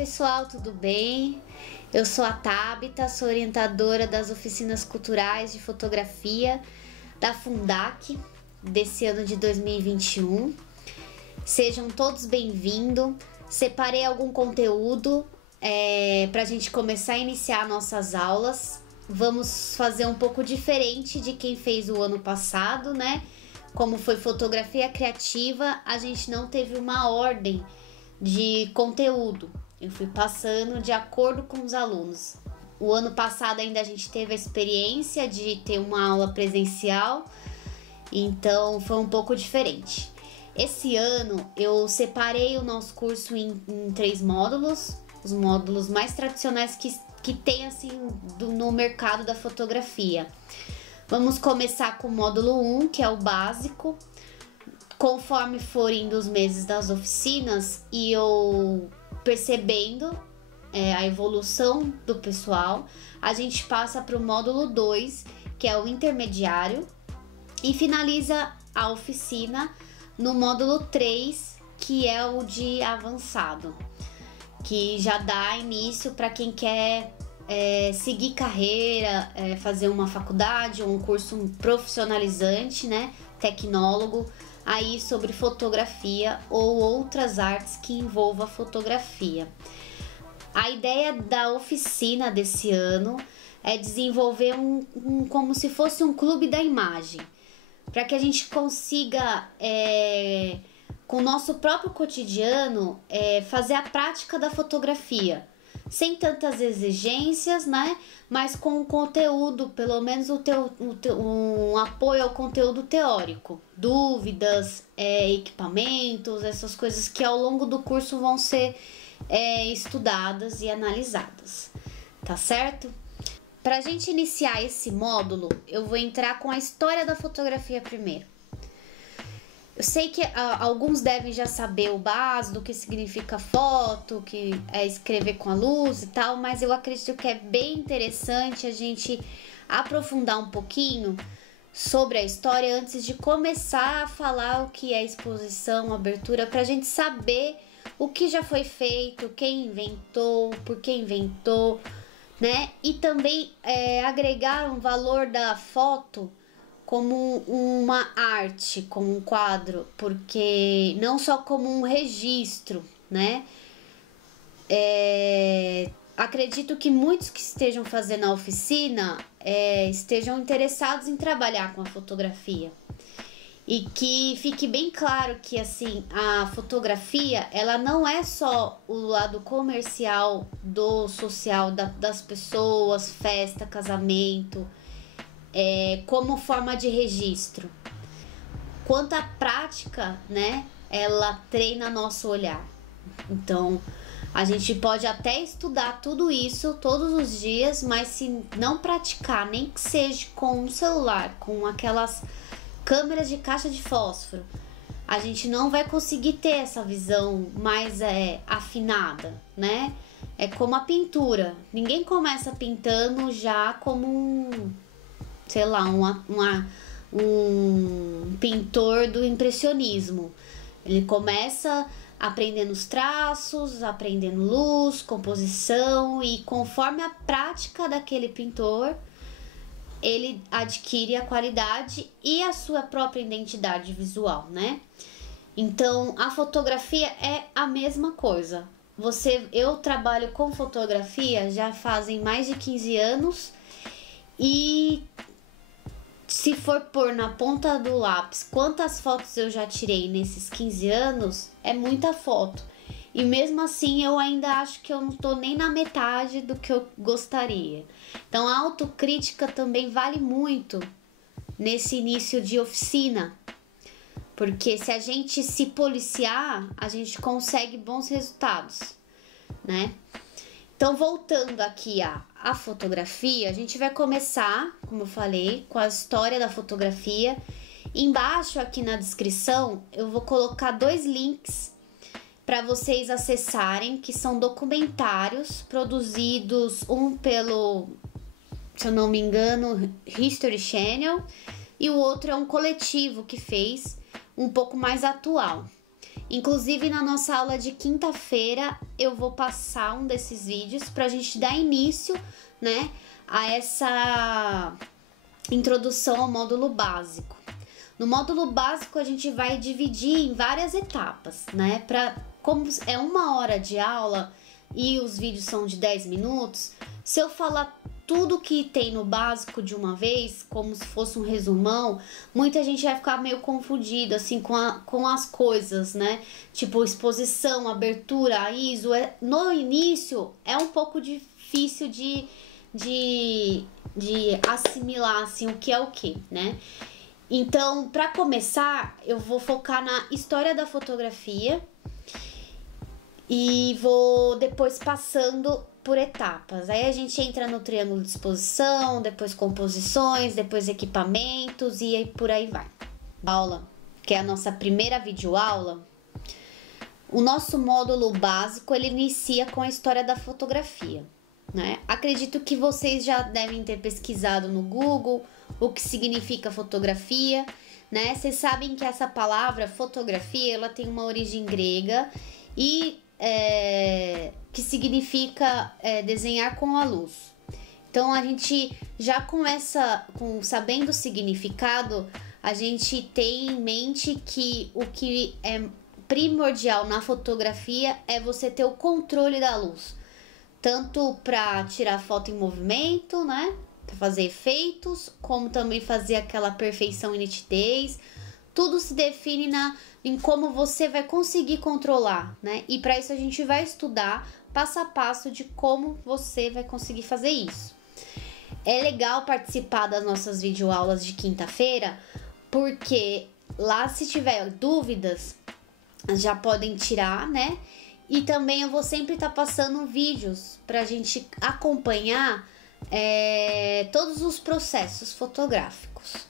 pessoal, tudo bem? Eu sou a Tabita, sou orientadora das oficinas culturais de fotografia da Fundac desse ano de 2021. Sejam todos bem-vindos. Separei algum conteúdo para a gente começar a iniciar nossas aulas. Vamos fazer um pouco diferente de quem fez o ano passado, né? Como foi fotografia criativa, a gente não teve uma ordem de conteúdo. Eu fui passando de acordo com os alunos. O ano passado ainda a gente teve a experiência de ter uma aula presencial, então foi um pouco diferente. Esse ano eu separei o nosso curso em 3 módulos, os módulos mais tradicionais que tem assim no mercado da fotografia. Vamos começar com o módulo 1, que é o básico. Conforme forem dos meses das oficinas e eu percebendo a evolução do pessoal, a gente passa para o módulo 2, que é o intermediário, e finaliza a oficina no módulo 3, que é o de avançado, que já dá início para quem quer seguir carreira, fazer uma faculdade ou um curso profissionalizante, né, tecnólogo, aí sobre fotografia ou outras artes que envolvam a fotografia. A ideia da oficina desse ano é desenvolver como se fosse um clube da imagem, para que a gente consiga, com o nosso próprio cotidiano, fazer a prática da fotografia, sem tantas exigências, né? Mas com o conteúdo, pelo menos um apoio ao conteúdo teórico, dúvidas, equipamentos, essas coisas que ao longo do curso vão ser estudadas e analisadas, tá certo? Para a gente iniciar esse módulo, eu vou entrar com a história da fotografia primeiro. Eu sei que alguns devem já saber o básico, do que significa foto, que é escrever com a luz e tal, mas eu acredito que é bem interessante a gente aprofundar um pouquinho sobre a história antes de começar a falar o que é exposição, abertura, para a gente saber o que já foi feito, quem inventou, por que inventou, né? E também agregar um valor da foto como uma arte, como um quadro, porque não só como um registro, né? Acredito que muitos que estejam fazendo a oficina estejam interessados em trabalhar com a fotografia. E que fique bem claro que assim, a fotografia, ela não é só o lado comercial do social das pessoas, festa, casamento, como forma de registro. Quanto à prática, né, ela treina nosso olhar. Então, a gente pode até estudar tudo isso todos os dias, mas se não praticar, nem que seja com um celular, com aquelas câmeras de caixa de fósforo, a gente não vai conseguir ter essa visão mais afinada, né? É como a pintura. Ninguém começa pintando já como sei lá, um pintor do impressionismo. Ele começa aprendendo os traços, aprendendo luz, composição, e conforme a prática daquele pintor, ele adquire a qualidade e a sua própria identidade visual, né? Então, a fotografia é a mesma coisa. Eu trabalho com fotografia já fazem mais de 15 anos e se for pôr na ponta do lápis quantas fotos eu já tirei nesses 15 anos, é muita foto. E mesmo assim eu ainda acho que eu não tô nem na metade do que eu gostaria. Então a autocrítica também vale muito nesse início de oficina. Porque se a gente se policiar, a gente consegue bons resultados, né? Então, voltando aqui à fotografia, a gente vai começar, como eu falei, com a história da fotografia. Embaixo, aqui na descrição, eu vou colocar 2 links para vocês acessarem, que são documentários produzidos, um pelo, se eu não me engano, History Channel, e o outro é um coletivo que fez, um pouco mais atual. Inclusive, na nossa aula de quinta-feira, eu vou passar um desses vídeos pra gente dar início, né, a essa introdução ao módulo básico. No módulo básico, a gente vai dividir em várias etapas, né, como é 1 hora de aula e os vídeos são de 10 minutos, se eu falar tudo que tem no básico de uma vez, como se fosse um resumão, muita gente vai ficar meio confundida assim com as coisas, né? Tipo exposição, abertura, ISO. No início é um pouco difícil de assimilar assim o que é o que, né? Então, para começar, eu vou focar na história da fotografia e vou depois passando por etapas. Aí a gente entra no triângulo de exposição, depois composições, depois equipamentos e aí por aí vai. Aula, que é a nossa primeira videoaula, o nosso módulo básico, ele inicia com a história da fotografia, né? Acredito que vocês já devem ter pesquisado no Google o que significa fotografia, né? Vocês sabem que essa palavra fotografia, ela tem uma origem grega e que significa desenhar com a luz. Então a gente já sabendo o significado, a gente tem em mente que o que é primordial na fotografia é você ter o controle da luz, tanto para tirar foto em movimento, né, para fazer efeitos, como também fazer aquela perfeição e nitidez. Tudo se define em como você vai conseguir controlar, né? E para isso a gente vai estudar passo a passo de como você vai conseguir fazer isso. É legal participar das nossas videoaulas de quinta-feira, porque lá, se tiver dúvidas, já podem tirar, né? E também eu vou sempre estar passando vídeos pra gente acompanhar todos os processos fotográficos.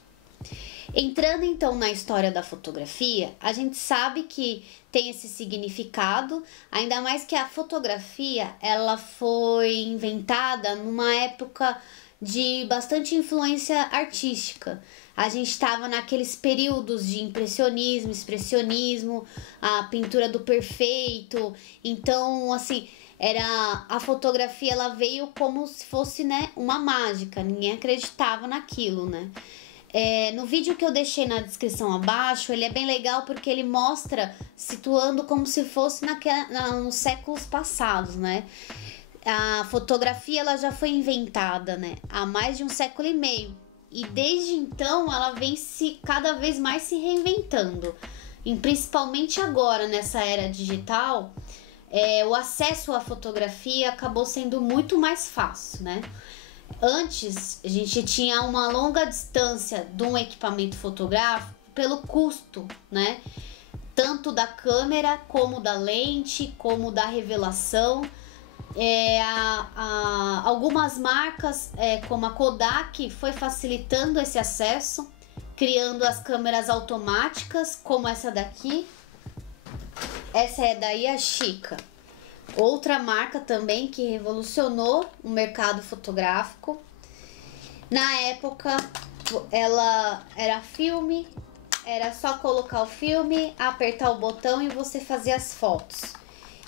Entrando então na história da fotografia, a gente sabe que tem esse significado, ainda mais que a fotografia ela foi inventada numa época de bastante influência artística. A gente estava naqueles períodos de impressionismo, expressionismo, a pintura do perfeito. Então, assim, a fotografia, ela veio como se fosse, né, uma mágica. Ninguém acreditava naquilo, né? No vídeo que eu deixei na descrição abaixo, ele é bem legal porque ele mostra situando como se fosse nos séculos passados, né? A fotografia, ela já foi inventada, né, há mais de 1,5 século. E desde então ela vem cada vez mais se reinventando. E principalmente agora, nessa era digital, o acesso à fotografia acabou sendo muito mais fácil, né? Antes, a gente tinha uma longa distância de um equipamento fotográfico pelo custo, né? Tanto da câmera, como da lente, como da revelação. Algumas marcas, como a Kodak, foi facilitando esse acesso, criando as câmeras automáticas, como essa daqui. Essa é da Yashica. Outra marca também que revolucionou o mercado fotográfico. Na época, ela era filme, era só colocar o filme, apertar o botão e você fazia as fotos.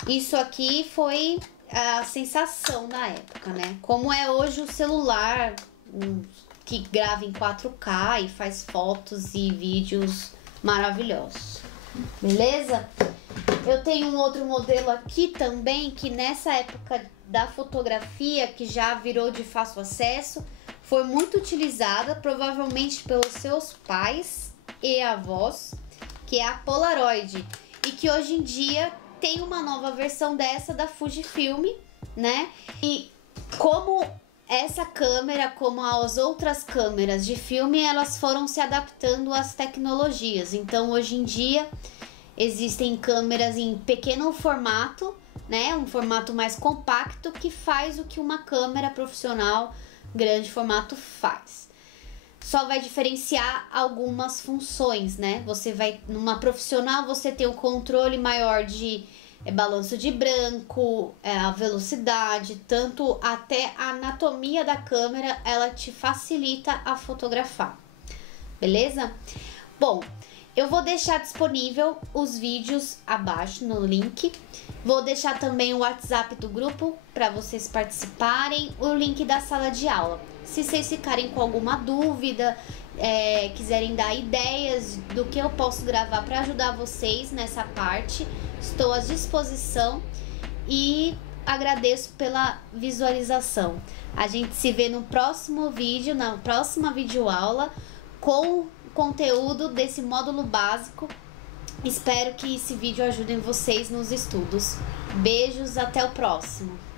Isso aqui foi a sensação na época, né? Como é hoje o celular, que grava em 4K e faz fotos e vídeos maravilhosos. Beleza? Eu tenho um outro modelo aqui também, que nessa época da fotografia, que já virou de fácil acesso, foi muito utilizada, provavelmente pelos seus pais e avós, que é a Polaroid, e que hoje em dia tem uma nova versão dessa da Fujifilm, né? E como essa câmera, como as outras câmeras de filme, elas foram se adaptando às tecnologias. Então, hoje em dia, existem câmeras em pequeno formato, né? Um formato mais compacto, que faz o que uma câmera profissional grande formato faz. Só vai diferenciar algumas funções, né? Você vai, numa profissional, você tem o controle maior de balanço de branco, a velocidade, tanto até a anatomia da câmera, ela te facilita a fotografar, beleza? Bom, Eu vou deixar disponível os vídeos abaixo no link. Vou deixar também o WhatsApp do grupo para vocês participarem, o link da sala de aula. Se vocês ficarem com alguma dúvida, quiserem dar ideias do que eu posso gravar para ajudar vocês nessa parte, estou à disposição e agradeço pela visualização. A gente se vê no próximo vídeo, na próxima videoaula, com conteúdo desse módulo básico. Espero que esse vídeo ajude vocês nos estudos. Beijos, até o próximo!